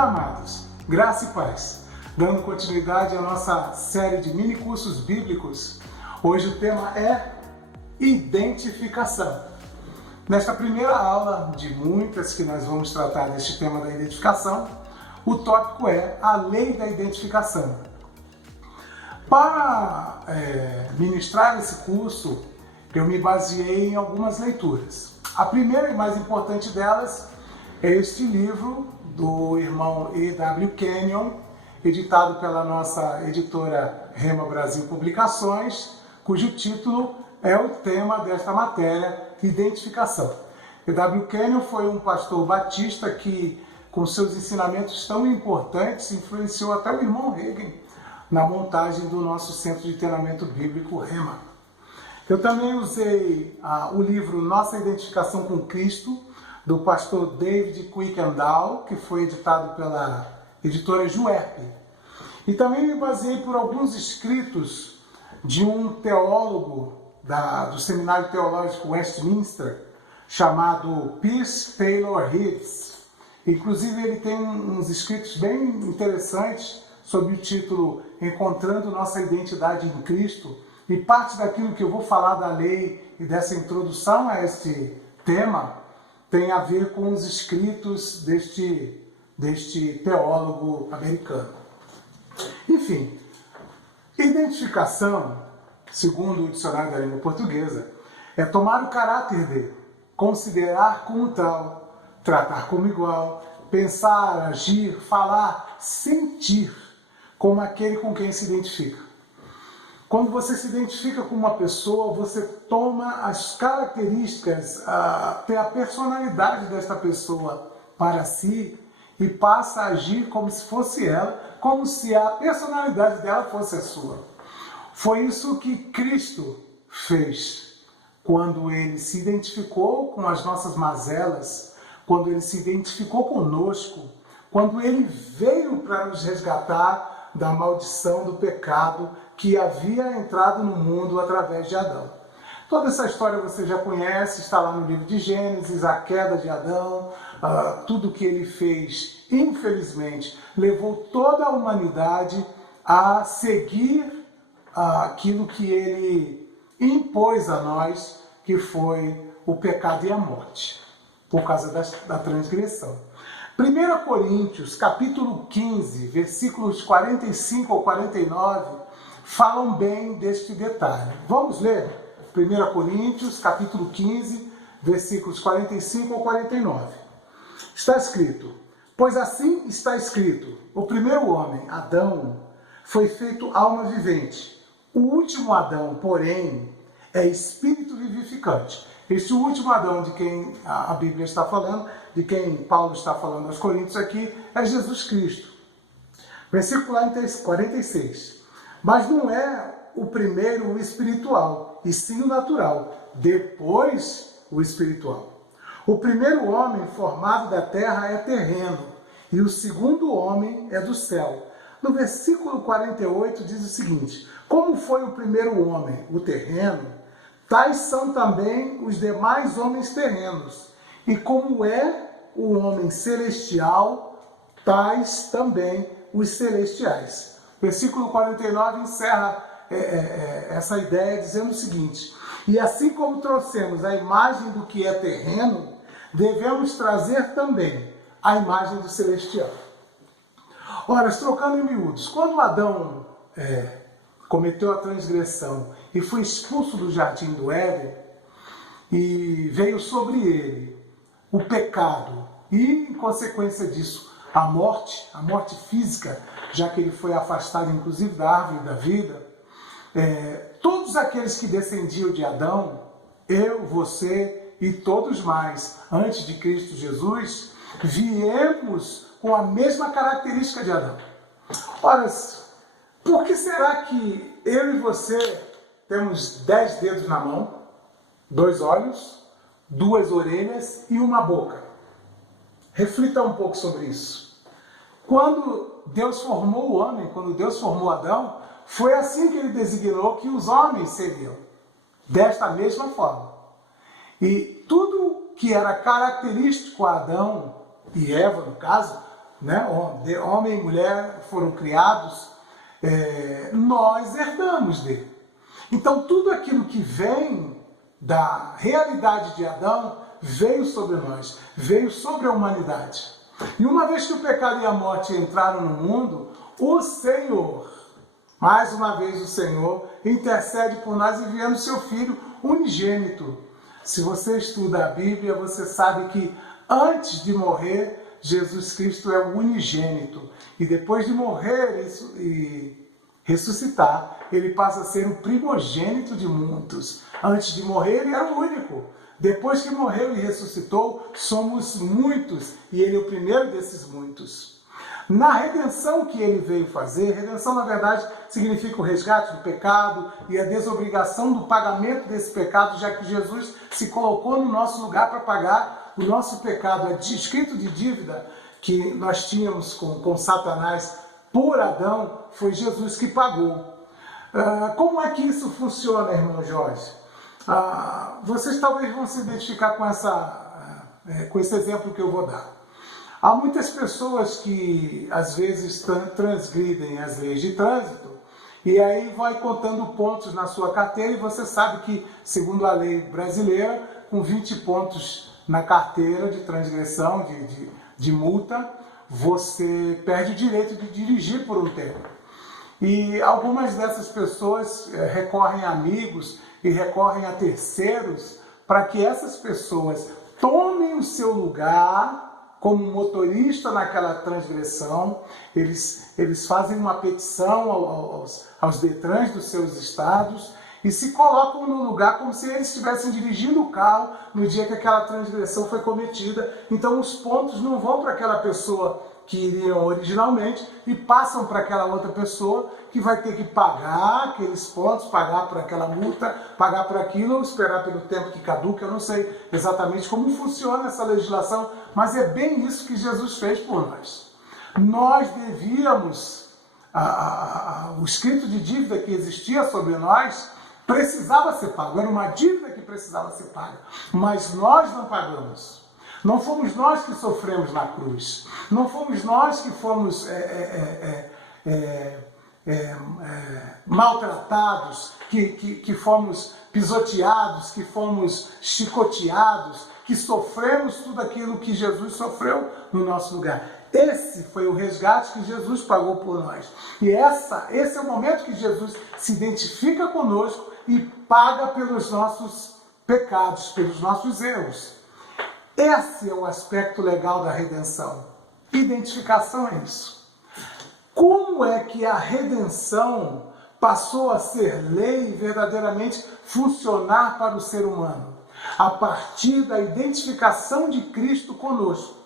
Olá, amados, graça e paz. Dando continuidade à nossa série de mini cursos bíblicos, hoje o tema é identificação. Nesta primeira aula de muitas que nós vamos tratar deste tema da identificação, o tópico é a lei da identificação. Para ministrar esse curso, eu me baseei em algumas leituras. A primeira e mais importante delas é este livro do irmão E.W. Kenyon, editado pela nossa editora Rema Brasil Publicações, cujo título é o tema desta matéria, Identificação. E.W. Kenyon foi um pastor batista que, com seus ensinamentos tão importantes, influenciou até o irmão Reagan na montagem do nosso Centro de Treinamento Bíblico Rema. Eu também usei o livro Nossa Identificação com Cristo, do pastor David Kuykendall, que foi editado pela editora Juerp. E também me baseei por alguns escritos de um teólogo do Seminário Teológico Westminster, chamado Pierce Taylor Reeves. Inclusive ele tem uns escritos bem interessantes sob o título Encontrando Nossa Identidade em Cristo, e parte daquilo que eu vou falar da lei e dessa introdução a este tema tem a ver com os escritos deste teólogo americano. Enfim, identificação, segundo o dicionário da língua portuguesa, é tomar o caráter de, considerar como tal, tratar como igual, pensar, agir, falar, sentir como aquele com quem se identifica. Quando você se identifica com uma pessoa, você toma as características, até a personalidade desta pessoa para si e passa a agir como se fosse ela, como se a personalidade dela fosse a sua. Foi isso que Cristo fez quando ele se identificou com as nossas mazelas, quando ele se identificou conosco, quando ele veio para nos resgatar da maldição do pecado que havia entrado no mundo através de Adão. Toda essa história você já conhece, está lá no livro de Gênesis, a queda de Adão, tudo que ele fez, infelizmente, levou toda a humanidade a seguir aquilo que ele impôs a nós, que foi o pecado e a morte, por causa da transgressão. 1 Coríntios, capítulo 15, versículos 45 ao 49, falam bem deste detalhe. Vamos ler 1 Coríntios, capítulo 15, versículos 45 ao 49. Está escrito: pois assim está escrito, o primeiro homem, Adão, foi feito alma vivente. O último Adão, porém, é espírito vivificante. Este último Adão de quem a Bíblia está falando, de quem Paulo está falando aos Coríntios aqui, é Jesus Cristo. Versículo 46. Mas não é o primeiro o espiritual, e sim o natural, depois o espiritual. O primeiro homem formado da terra é terreno, e o segundo homem é do céu. No versículo 48 diz o seguinte: como foi o primeiro homem, o terreno, tais são também os demais homens terrenos. E como é o homem celestial, tais também os celestiais. Versículo 49 encerra essa ideia dizendo o seguinte: e assim como trouxemos a imagem do que é terreno, devemos trazer também a imagem do celestial. Ora, trocando em miúdos, quando Adão cometeu a transgressão e foi expulso do jardim do Éden, e veio sobre ele o pecado e, em consequência disso, a morte física, já que ele foi afastado inclusive da árvore da vida, todos aqueles que descendiam de Adão, eu, você e todos mais, antes de Cristo Jesus, viemos com a mesma característica de Adão. Ora, por que será que eu e você temos 10 dedos na mão, 2 olhos, 2 orelhas e uma boca? Reflita um pouco sobre isso. Quando Deus formou o homem, quando Deus formou Adão, foi assim que ele designou que os homens seriam, desta mesma forma. E tudo que era característico a Adão e Eva, no caso, né? Homem e mulher foram criados, nós herdamos dele. Então tudo aquilo que vem da realidade de Adão veio sobre nós, veio sobre a humanidade. E uma vez que o pecado e a morte entraram no mundo, o Senhor, mais uma vez o Senhor, intercede por nós enviando seu Filho unigênito. Se você estuda a Bíblia, você sabe que antes de morrer, Jesus Cristo é o unigênito. E depois de morrer e ressuscitar, ele passa a ser o primogênito de muitos. Antes de morrer, ele era o único. Depois que morreu e ressuscitou, somos muitos, e ele é o primeiro desses muitos. Na redenção que ele veio fazer, redenção na verdade significa o resgate do pecado e a desobrigação do pagamento desse pecado, já que Jesus se colocou no nosso lugar para pagar o nosso pecado. É escrito de dívida que nós tínhamos com Satanás por Adão, foi Jesus que pagou. Como é que isso funciona, irmão Jorge? Vocês talvez vão se identificar com esse exemplo que eu vou dar. Há muitas pessoas que às vezes transgridem as leis de trânsito e aí vai contando pontos na sua carteira, e você sabe que, segundo a lei brasileira, com 20 pontos na carteira de transgressão, de multa, você perde o direito de dirigir por um tempo. E algumas dessas pessoas recorrem a amigos e recorrem a terceiros para que essas pessoas tomem o seu lugar como motorista naquela transgressão. Eles fazem uma petição aos Detrans dos seus estados e se colocam no lugar como se eles estivessem dirigindo o carro no dia que aquela transgressão foi cometida. Então os pontos não vão para aquela pessoa que iriam originalmente e passam para aquela outra pessoa que vai ter que pagar aqueles pontos, pagar por aquela multa, pagar por aquilo ou esperar pelo tempo que caduca. Eu não sei exatamente como funciona essa legislação, mas é bem isso que Jesus fez por nós. Nós devíamos, o escrito de dívida que existia sobre nós precisava ser pago, era uma dívida que precisava ser paga, mas nós não pagamos. Não fomos nós que sofremos na cruz, não fomos nós que fomos maltratados, que fomos pisoteados, que fomos chicoteados, que sofremos tudo aquilo que Jesus sofreu no nosso lugar. Esse foi o resgate que Jesus pagou por nós. E esse é o momento que Jesus se identifica conosco e paga pelos nossos pecados, pelos nossos erros. Esse é o aspecto legal da redenção. Identificação é isso. Como é que a redenção passou a ser lei e verdadeiramente funcionar para o ser humano? A partir da identificação de Cristo conosco.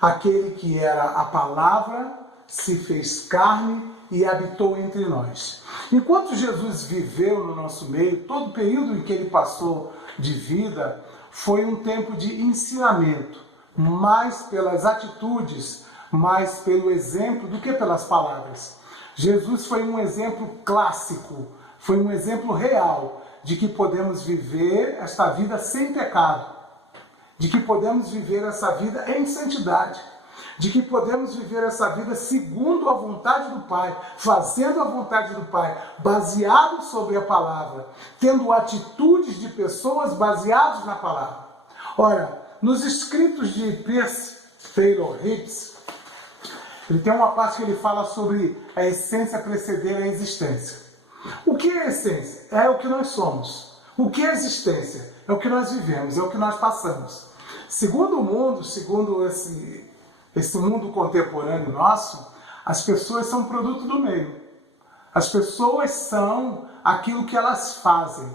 Aquele que era a palavra se fez carne e habitou entre nós. Enquanto Jesus viveu no nosso meio, todo o período em que ele passou de vida foi um tempo de ensinamento, mais pelas atitudes, mais pelo exemplo do que pelas palavras. Jesus foi um exemplo clássico, foi um exemplo real de que podemos viver esta vida sem pecado, de que podemos viver essa vida em santidade, de que podemos viver essa vida segundo a vontade do Pai, fazendo a vontade do Pai, baseado sobre a palavra, tendo atitudes de pessoas baseadas na palavra. Ora, nos escritos de Pierce Taylor Hicks, ele tem uma parte que ele fala sobre a essência preceder a existência. O que é a essência? É o que nós somos. O que é a existência? É o que nós vivemos, é o que nós passamos. Segundo o mundo, segundo esse mundo contemporâneo nosso, as pessoas são produto do meio. As pessoas são aquilo que elas fazem.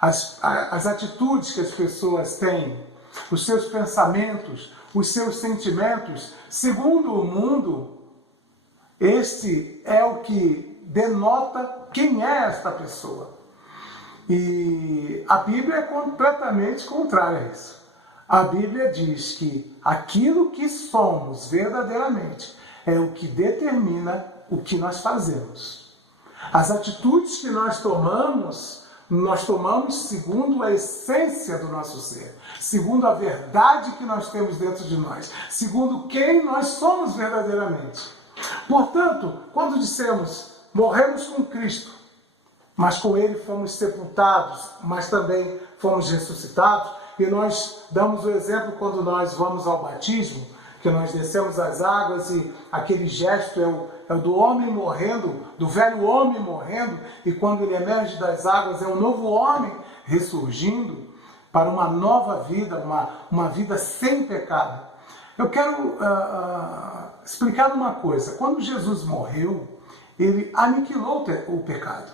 As atitudes que as pessoas têm, os seus pensamentos, os seus sentimentos, segundo o mundo, este é o que denota quem é esta pessoa. E a Bíblia é completamente contrária a isso. A Bíblia diz que aquilo que somos verdadeiramente é o que determina o que nós fazemos. As atitudes que nós tomamos Nós tomamos segundo a essência do nosso ser, segundo a verdade que nós temos dentro de nós, segundo quem nós somos verdadeiramente. Portanto, quando dissemos, morremos com Cristo, mas com Ele fomos sepultados, mas também fomos ressuscitados, e nós damos o exemplo quando nós vamos ao batismo, que nós descemos as águas e aquele gesto é o do homem morrendo, do velho homem morrendo, e quando ele emerge das águas é um novo homem ressurgindo para uma nova vida, uma vida sem pecado. Eu quero explicar uma coisa. Quando Jesus morreu, ele aniquilou o pecado.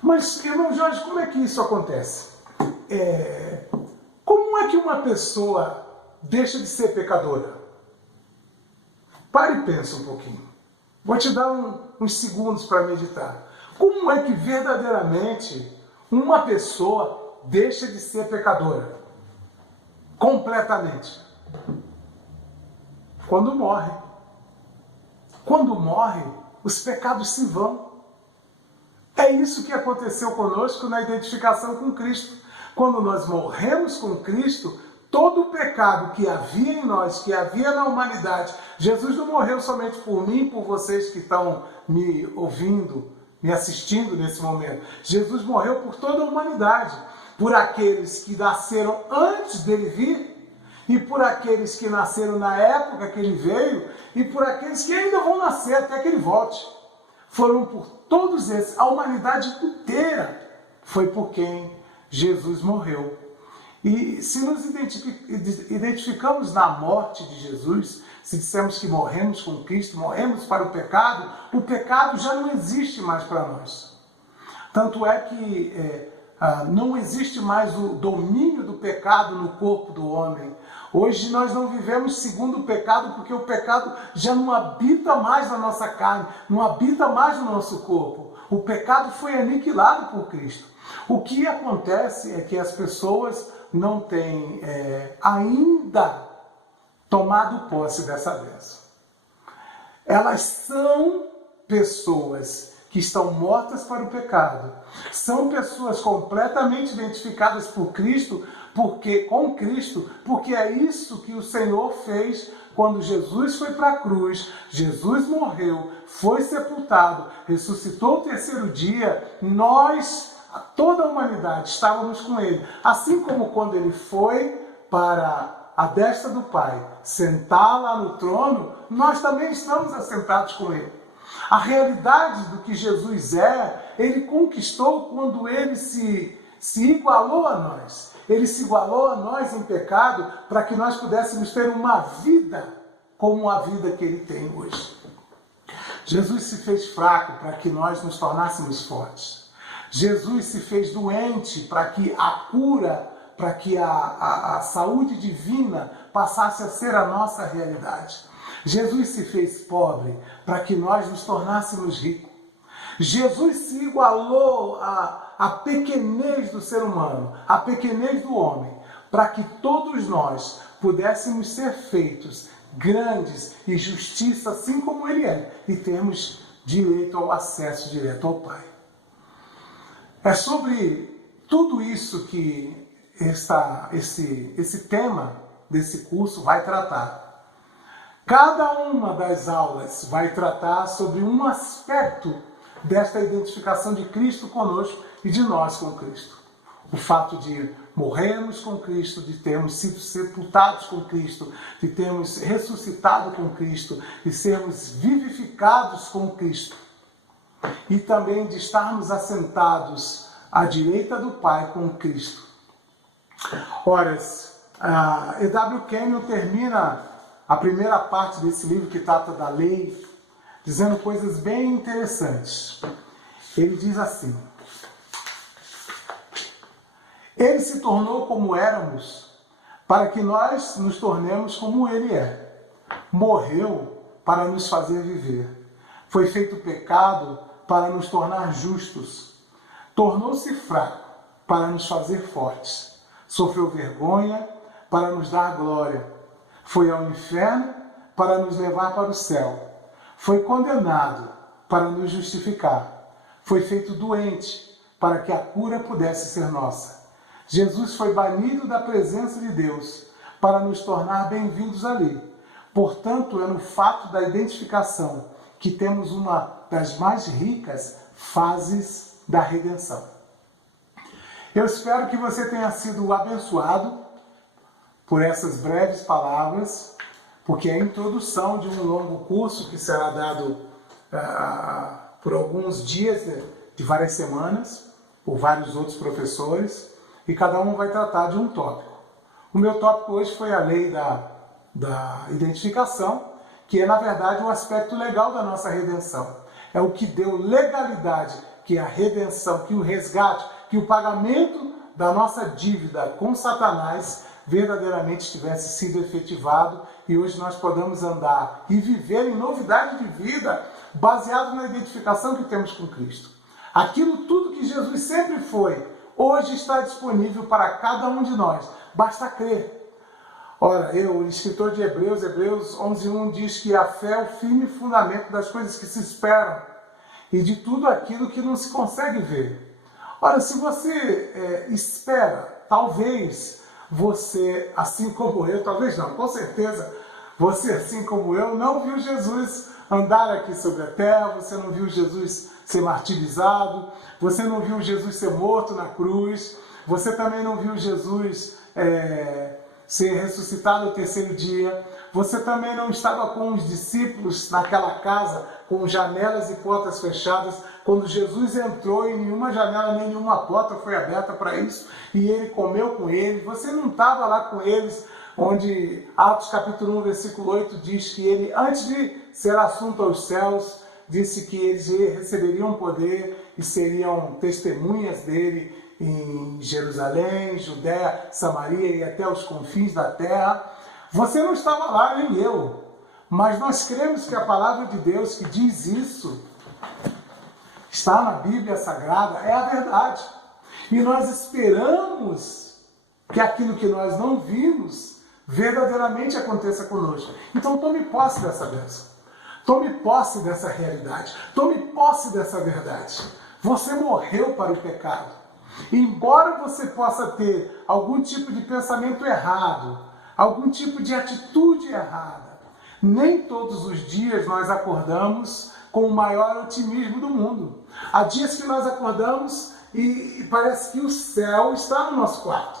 Mas, irmão Jorge, como é que isso acontece? Como é que uma pessoa deixa de ser pecadora? Pare e pense um pouquinho. Vou te dar uns segundos para meditar. Como é que verdadeiramente uma pessoa deixa de ser pecadora? Completamente. Quando morre. Quando morre, os pecados se vão. É isso que aconteceu conosco na identificação com Cristo. Quando nós morremos com Cristo, todo o pecado que havia em nós, que havia na humanidade, Jesus não morreu somente por mim, por vocês que estão me ouvindo, me assistindo nesse momento. Jesus morreu por toda a humanidade, por aqueles que nasceram antes dele vir, e por aqueles que nasceram na época que ele veio, e por aqueles que ainda vão nascer até que ele volte. Foram por todos esses, a humanidade inteira foi por quem Jesus morreu. E se nos identificamos na morte de Jesus, se dissermos que morremos com Cristo, morremos para o pecado já não existe mais para nós. Tanto é que não existe mais o domínio do pecado no corpo do homem. Hoje nós não vivemos segundo o pecado, porque o pecado já não habita mais na nossa carne, não habita mais no nosso corpo. O pecado foi aniquilado por Cristo. O que acontece é que as pessoas não têm ainda tomado posse dessa bênção. Elas são pessoas que estão mortas para o pecado. São pessoas completamente identificadas por Cristo, com Cristo, porque é isso que o Senhor fez quando Jesus foi para a cruz. Jesus morreu, foi sepultado, ressuscitou o terceiro dia. Nós, toda a humanidade, estávamos com ele. Assim como quando ele foi para a destra do Pai, sentar lá no trono, nós também estamos assentados com ele. A realidade do que Jesus ele conquistou quando ele se igualou a nós. Ele se igualou a nós em pecado para que nós pudéssemos ter uma vida como a vida que ele tem hoje. Jesus se fez fraco para que nós nos tornássemos fortes. Jesus se fez doente para que a cura, para que a saúde divina passasse a ser a nossa realidade. Jesus se fez pobre para que nós nos tornássemos ricos. Jesus se igualou à pequenez do ser humano, à pequenez do homem, para que todos nós pudéssemos ser feitos grandes e justiça assim como ele é, e termos direito ao acesso direto ao Pai. É sobre tudo isso que esse tema desse curso vai tratar. Cada uma das aulas vai tratar sobre um aspecto desta identificação de Cristo conosco e de nós com Cristo. O fato de morrermos com Cristo, de termos sido sepultados com Cristo, de termos ressuscitado com Cristo, de sermos vivificados com Cristo. E também de estarmos assentados à direita do Pai com Cristo. Ora, E.W. Kenyon termina a primeira parte desse livro que trata da lei, dizendo coisas bem interessantes. Ele diz assim: ele se tornou como éramos, para que nós nos tornemos como ele é. Morreu para nos fazer viver. Foi feito pecado para nos tornar justos. Tornou-se fraco para nos fazer fortes. Sofreu vergonha para nos dar glória. Foi ao inferno para nos levar para o céu. Foi condenado para nos justificar. Foi feito doente para que a cura pudesse ser nossa. Jesus foi banido da presença de Deus para nos tornar bem-vindos ali. Portanto, é no fato da identificação que temos uma das mais ricas fases da redenção. Eu espero que você tenha sido abençoado por essas breves palavras, porque é a introdução de um longo curso que será dado por alguns dias, de várias semanas, por vários outros professores, e cada um vai tratar de um tópico. O meu tópico hoje foi a lei da identificação, que é, na verdade, um aspecto legal da nossa redenção. É o que deu legalidade, que a redenção, que o resgate, que o pagamento da nossa dívida com Satanás verdadeiramente tivesse sido efetivado e hoje nós podemos andar e viver em novidade de vida baseado na identificação que temos com Cristo. Aquilo tudo que Jesus sempre foi, hoje está disponível para cada um de nós. Basta crer. Ora, o escritor de Hebreus 11:1 diz que a fé é o firme fundamento das coisas que se esperam e de tudo aquilo que não se consegue ver. Ora, se você espera, talvez você, assim como eu, talvez não, com certeza, você, assim como eu, não viu Jesus andar aqui sobre a terra, você não viu Jesus ser martirizado, você não viu Jesus ser morto na cruz, você também não viu Jesus ser ressuscitado ao terceiro dia, você também não estava com os discípulos naquela casa com janelas e portas fechadas, quando Jesus entrou e nenhuma janela nem nenhuma porta foi aberta para isso, e ele comeu com eles, você não estava lá com eles, onde Atos capítulo 1, versículo 8 diz que ele, antes de ser assunto aos céus, disse que eles receberiam poder e seriam testemunhas dele em Jerusalém, Judéia, Samaria e até os confins da terra. Você não estava lá, nem eu, mas nós cremos que a palavra de Deus que diz isso, está na Bíblia Sagrada, é a verdade. E nós esperamos que aquilo que nós não vimos verdadeiramente aconteça conosco. Então tome posse dessa bênção. Tome posse dessa realidade. Tome posse dessa verdade. Você morreu para o pecado. Embora você possa ter algum tipo de pensamento errado, algum tipo de atitude errada, nem todos os dias nós acordamos com o maior otimismo do mundo. Há dias que nós acordamos e parece que o céu está no nosso quarto.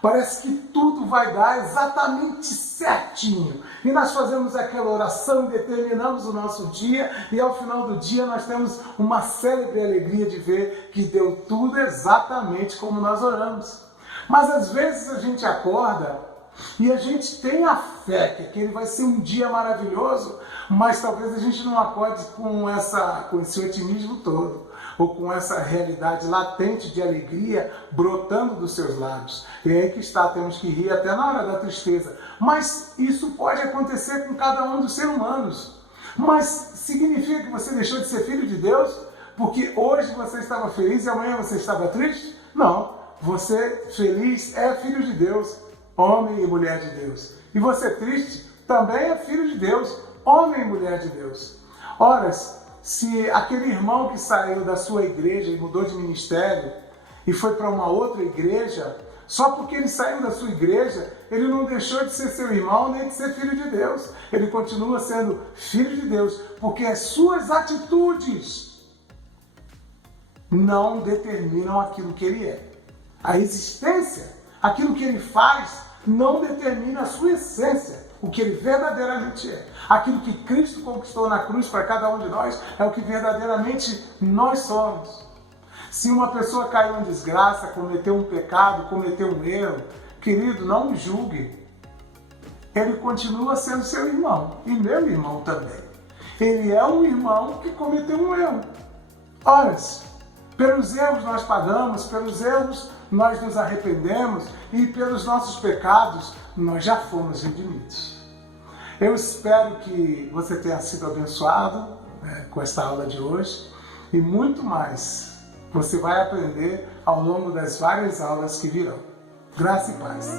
Parece que tudo vai dar exatamente certinho. E nós fazemos aquela oração e determinamos o nosso dia, e ao final do dia nós temos uma célebre alegria de ver que deu tudo exatamente como nós oramos. Mas às vezes a gente acorda e a gente tem a fé que aquele vai ser um dia maravilhoso, mas talvez a gente não acorde com esse otimismo todo, ou com essa realidade latente de alegria brotando dos seus lábios. E é aí que está, temos que rir até na hora da tristeza. Mas isso pode acontecer com cada um dos seres humanos. Mas significa que você deixou de ser filho de Deus? Porque hoje você estava feliz e amanhã você estava triste? Não. Você feliz é filho de Deus, homem e mulher de Deus. E você triste também é filho de Deus, homem e mulher de Deus. Ora, se aquele irmão que saiu da sua igreja e mudou de ministério e foi para uma outra igreja, só porque ele saiu da sua igreja, ele não deixou de ser seu irmão nem de ser filho de Deus. Ele continua sendo filho de Deus, porque as suas atitudes não determinam aquilo que ele é. A existência, aquilo que ele faz, não determina a sua essência, o que ele verdadeiramente é. Aquilo que Cristo conquistou na cruz para cada um de nós é o que verdadeiramente nós somos. Se uma pessoa caiu em desgraça, cometeu um pecado, cometeu um erro, querido, não o julgue. Ele continua sendo seu irmão, e meu irmão também. Ele é um irmão que cometeu um erro. Ora, pelos erros nós pagamos, pelos erros nós nos arrependemos e pelos nossos pecados nós já fomos redimidos. Eu espero que você tenha sido abençoado com esta aula de hoje e muito mais você vai aprender ao longo das várias aulas que virão. Graça e paz.